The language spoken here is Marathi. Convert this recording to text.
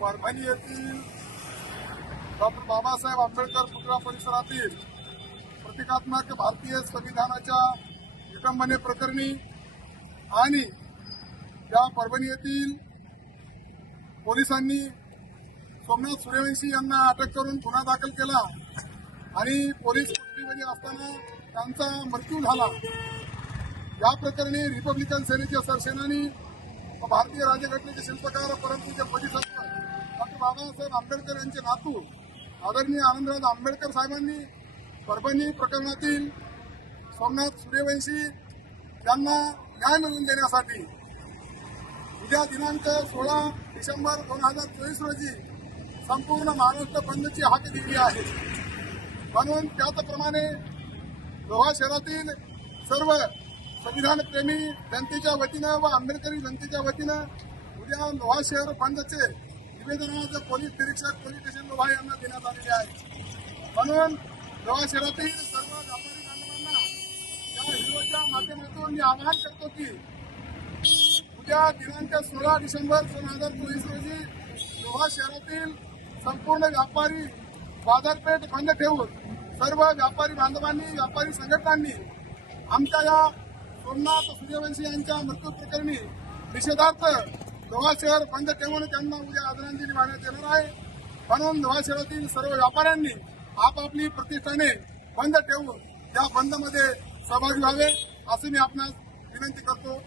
परभणी येथील डॉक्टर बाबासाहेब आंबेडकर पुतळा परिसरातील प्रतिकात्मक भारतीय संविधानाच्या विटंबने प्रकरणी आणि त्या परभणी येथील पोलिसांनी सोमनाथ सूर्यवंशी यांना अटक करून गुन्हा दाखल केला आणि पोलीस कोठडीमध्ये असताना त्यांचा मृत्यू झाला. या प्रकरणी रिपब्लिकन सेनेचे सरसेनानी भारतीय राज्यघटनेचे शिल्पकार परंतु जे परिसंत बाबासाहेब आंबेडकर यांचे नातू आदरणीय आनंदराज आंबेडकर साहेबांनी परभणी प्रकरणातील सोमनाथ सूर्यवंशी यांना न्याय मिळवून देण्यासाठी उद्या दिनांक सोळा डिसेंबर दोन हजार चोवीस रोजी संपूर्ण महाराष्ट्र बंदची हाक दिली आहे. म्हणून त्याचप्रमाणे लोहा शहरातील सर्व संविधानप्रेमी जनतेच्या वतीनं व आंबेडकरी जनतेच्या वतीनं उद्या लोहा शहर बंदचे निवेदनाचं पोलीस निरीक्षक पोलीस स्टेशन लोहा यांना देण्यात आलेले आहे म्हणून लोहा शहरातील सर्व व्यापारी बांधवांना या व्हिडिओच्या माध्यमातून मी आवाहन करतो की उद्या दिनांक सोळा डिसेंबर दोन हजार चोवीस रोजी लोहा शहरातील संपूर्ण व्यापारी बाजारपेठ बंद ठेवून सर्व व्यापारी बांधवांनी व्यापारी संघटनांनी आमच्या या सोमनाथ सूर्यवंशी यांच्या मृत्यू प्रकरणी निषेधार्थ लोहा शहर बंद ठेवून त्यांना उद्या आदरांजली वाहण्यात येणार आहे. म्हणून लोहा शहरातील सर्व व्यापाऱ्यांनी आपापली प्रतिष्ठाने बंद ठेवून या बंदमध्ये सहभागी व्हावे असे मी आपणास विनंती करतो.